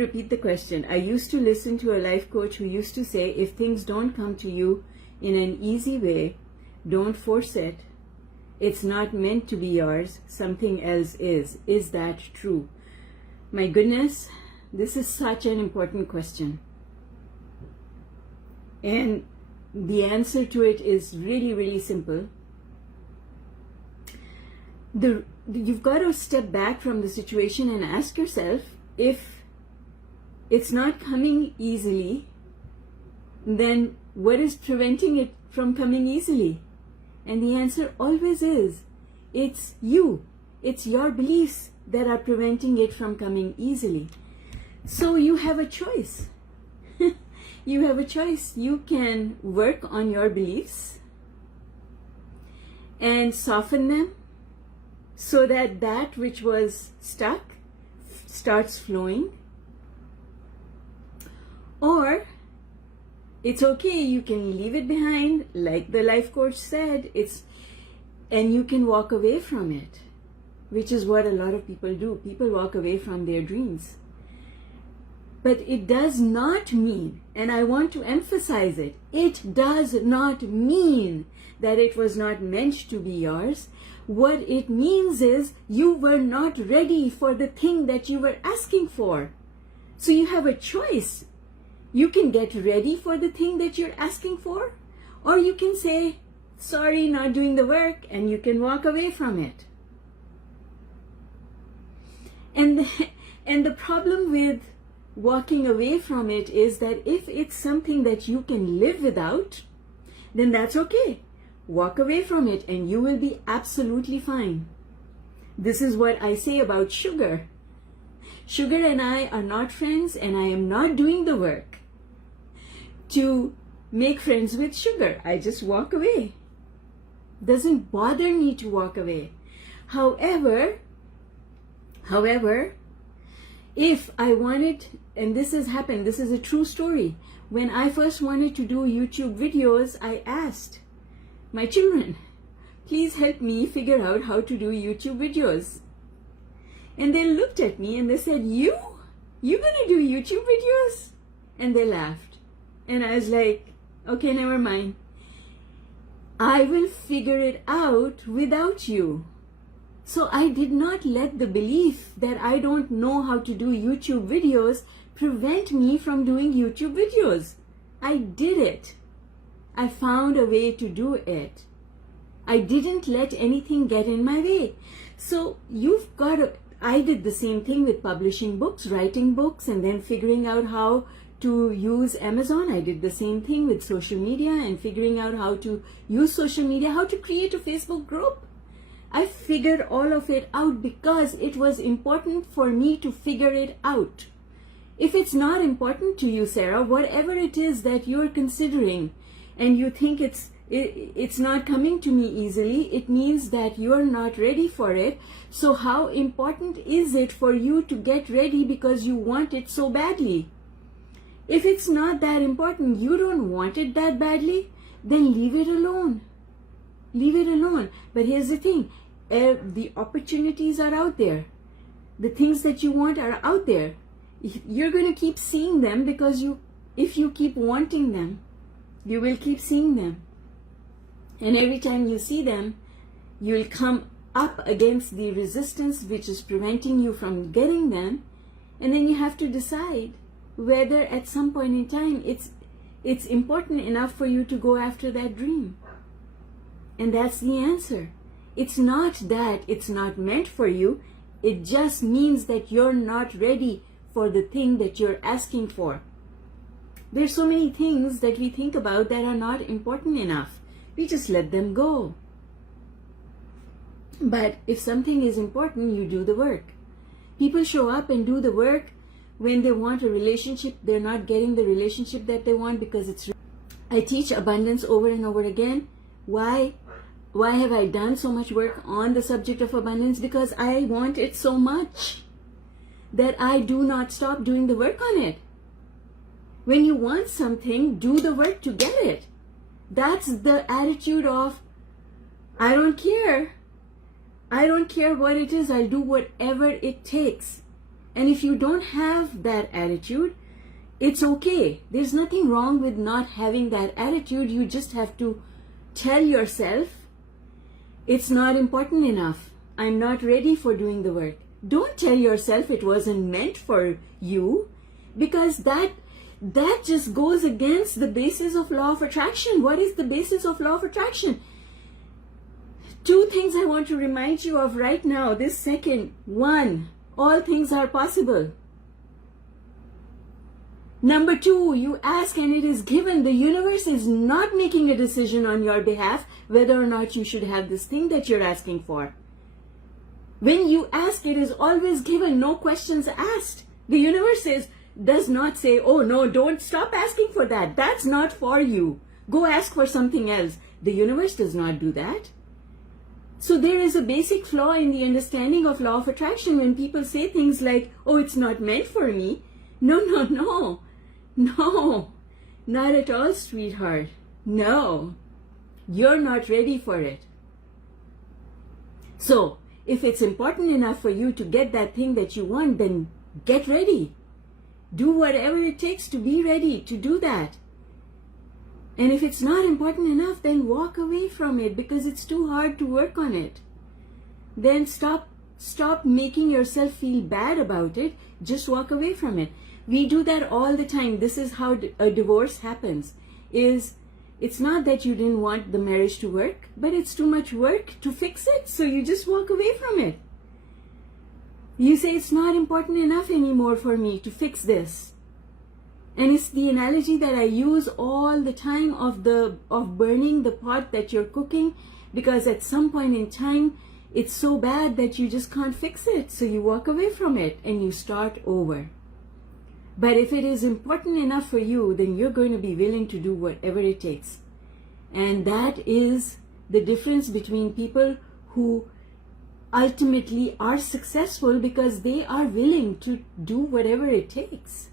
repeat the question. I used to listen to a life coach who used to say, if things don't come to you in an easy way, don't force it. It's not meant to be yours. Something else is. Is that true? My goodness, this is such an important question. And the answer to it is really, really simple. You've got to step back from the situation and ask yourself, if it's not coming easily, then what is preventing it from coming easily? And the answer always is, it's you. It's your beliefs that are preventing it from coming easily. So you have a choice. You have a choice. You can work on your beliefs and soften them so that that which was stuck starts flowing. Or it's okay, you can leave it behind, like the life coach said, and you can walk away from it, which is what a lot of people do. People walk away from their dreams. But it does not mean, and I want to emphasize it, it does not mean that it was not meant to be yours. What it means is you were not ready for the thing that you were asking for. So you have a choice. You can get ready for the thing that you're asking for, or you can say, sorry, not doing the work, and you can walk away from it. And the problem with walking away from it is that if it's something that you can live without, then that's okay. Walk away from it and you will be absolutely fine. This is what I say about sugar. Sugar and I are not friends, and I am not doing the work to make friends with sugar. I just walk away. Doesn't bother me to walk away. However, if I wanted, and this has happened, this is a true story. When I first wanted to do YouTube videos, I asked my children, please help me figure out how to do YouTube videos. And they looked at me and they said, you gonna do YouTube videos? And they laughed. And I was like, okay, never mind. I will figure it out without you. So I did not let the belief that I don't know how to do YouTube videos prevent me from doing YouTube videos. I did it. I found a way to do it. I didn't let anything get in my way. So you've got to, I did the same thing with publishing books, writing books, and then figuring out how to use Amazon. I did the same thing with social media and figuring out how to use social media, how to create a Facebook group. I figured all of it out because it was important for me to figure it out. If it's not important to you, Sarah, whatever it is that you're considering and you think it's not coming to me easily, it means that you're not ready for it. So how important is it for you to get ready because you want it so badly? If it's not that important, you don't want it that badly, then leave it alone. Leave it alone. But here's the thing. The opportunities are out there. The things that you want are out there. You're going to keep seeing them because if you keep wanting them, you will keep seeing them. And every time you see them, you'll come up against the resistance which is preventing you from getting them. And then you have to decide whether at some point in time it's important enough for you to go after that dream. And that's the answer. It's not that it's not meant for you. It just means that you're not ready for the thing that you're asking for. There's so many things that we think about that are not important enough. We just let them go. But if something is important, you do the work. People show up and do the work when they want a relationship. They're not getting the relationship that they want because it's... I teach abundance over and over again. Why have I done so much work on the subject of abundance? Because I want it so much that I do not stop doing the work on it. When you want something, do the work to get it. That's the attitude of, I don't care. I don't care what it is. I'll do whatever it takes. And if you don't have that attitude, it's okay. There's nothing wrong with not having that attitude. You just have to tell yourself, it's not important enough. I'm not ready for doing the work. Don't tell yourself it wasn't meant for you, because that just goes against the basis of law of attraction. What is the basis of law of attraction? Two things I want to remind you of right now, this second. One, all things are possible. Number two, you ask and it is given. The universe is not making a decision on your behalf whether or not you should have this thing that you're asking for. When you ask, it is always given, no questions asked. The universe does not say, oh no, don't stop asking for that. That's not for you. Go ask for something else. The universe does not do that. So there is a basic flaw in the understanding of law of attraction when people say things like, oh, it's not meant for me. No, not at all, sweetheart. No, you're not ready for it. So, if it's important enough for you to get that thing that you want, then get ready. Do whatever it takes to be ready to do that. And if it's not important enough, then walk away from it because it's too hard to work on it. Then stop making yourself feel bad about it. Just walk away from it. We do that all the time. This is how a divorce happens. It's not that you didn't want the marriage to work, but it's too much work to fix it, so you just walk away from it. You say, it's not important enough anymore for me to fix this. And it's the analogy that I use all the time of burning the pot that you're cooking, because at some point in time, it's so bad that you just can't fix it. So you walk away from it and you start over. But if it is important enough for you, then you're going to be willing to do whatever it takes. And that is the difference between people who ultimately are successful, because they are willing to do whatever it takes.